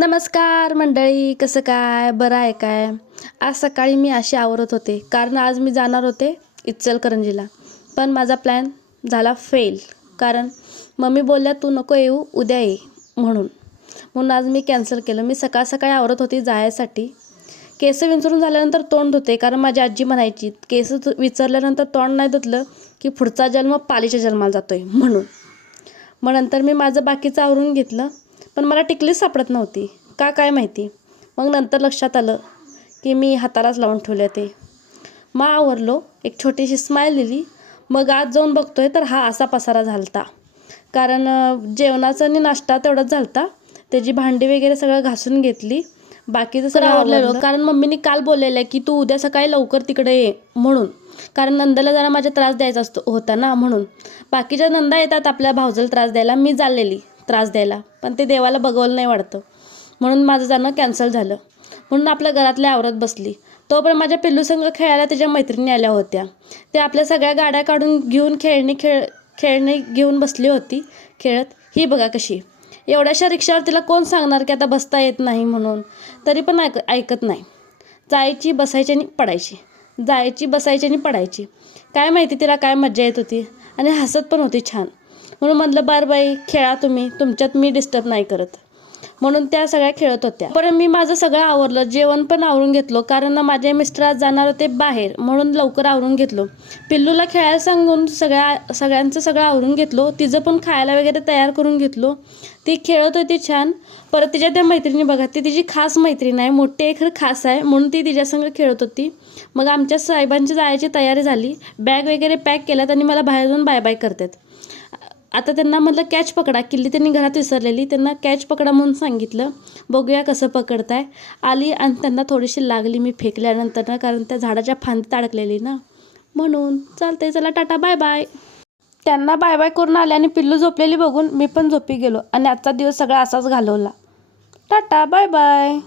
नमस्कार मंडळी, कसं काय, बरं आहे काय? आज सकाळी मी अशी आवरत होते कारण आज मी जाणार होते इचलकरंजीला. पण माझा प्लॅन झाला फेल, कारण मम्मी बोलल्या तू नको येऊ, उद्या ये म्हणून आज मी कॅन्सल केलं. मी सकाळ सकाळी आवरत होती जायसाठी. केस विंचरून झाल्यानंतर तोंड धुते, कारण माझी आजी म्हणायची केस विचारल्यानंतर तोंड नाही धुतलं की पुढचा जन्म पालीच्या जन्माला जातोय म्हणून. मग नंतर मी माझं बाकीचं आवरून घेतलं, पण मला टिकलीच सापडत नव्हती, का काय माहिती. मग नंतर लक्षात आलं की मी हातालाच लावून ठेवले ते. मग आवरलो, एक छोटीशी स्माईल दिली. मग आज जाऊन बघतोय तर हा असा पसारा झालता, कारण जेवणाचा आणि नाश्ता तेवढाच झालता. त्याची भांडी वगैरे सगळं घासून घेतली, बाकीचं सगळं आवरलेलं. कारण मम्मीने काल बोललेलं की तू उद्या सकाळी लवकर तिकडे ये म्हणून, कारण नंदाला जरा माझ्या त्रास द्यायचा होता ना म्हणून. बाकीच्या नंदा येतात आपल्या भावजला त्रास द्यायला, मी चाललेली त्रास द्यायला, पण ते देवाला बघवलं नाही वाटतं, म्हणून माझं जाणं कॅन्सल झालं. म्हणून आपल्या घरातले आवरत बसली. तोपर्यंत माझ्या पिल्लूसंग खेळायला त्याच्या मैत्रिणी आल्या होत्या. ते आपल्या सगळ्या गाड्या काढून घेऊन खेळणी घेऊन बसली होती खेळत. ही बघा कशी, एवढ्याशा रिक्षावर तिला कोण सांगणार की आता बसता येत नाही म्हणून, तरी पण ऐकत नाही. जायची, बसायची आणि पडायची, जायची, बसायची आणि पडायची. काय माहिती तिला काय मज्जा येत होती, आणि हसत पण होती छान. म्हणून म्हटलं बरं बाई खेळा तुम्ही, तुमच्यात मी डिस्टर्ब नाही करत. म्हणून त्या सगळ्या खेळत होत्या. पण मी माझं सगळं आवरलं, जेवण पण आवरून घेतलो, कारण माझे मिस्टर आज जाणार होते बाहेर म्हणून लवकर आवरून घेतलो. पिल्लूला खेळायला सांगून सगळ्यांचं सगळं आवरून घेतलो. तिचं पण खायला वगैरे तयार करून घेतलो. ती खेळत होती छान. परत तिच्या त्या मैत्रिणी बघा, ती तिची खास मैत्रीण आहे, मोठी आहे खरं खास आहे, म्हणून ती तिच्यासंग खेळत होती. मग आमच्या साहेबांची जायची तयारी झाली, बॅग वगैरे पॅक केल्यात आणि मला बाहेर जाऊन बाय बाय करतात. आता त्यांना म्हटलं कॅच पकडा, किल्ली त्यांनी घरात विसरलेली, त्यांना कॅच पकडा म्हणून सांगितलं. बघूया कसं पकडताय. आली आणि त्यांना थोडीशी लागली मी फेकल्यानंतर ना, कारण त्या झाडाच्या फांदीत अडकलेली ना, म्हणून. चालतंय, चला टाटा बाय बाय. त्यांना बाय बाय करून आले आणि पिल्लू झोपलेली बघून मी पण झोपी गेलो आणि आजचा दिवस सगळा असाच घालवला. Tata bye bye.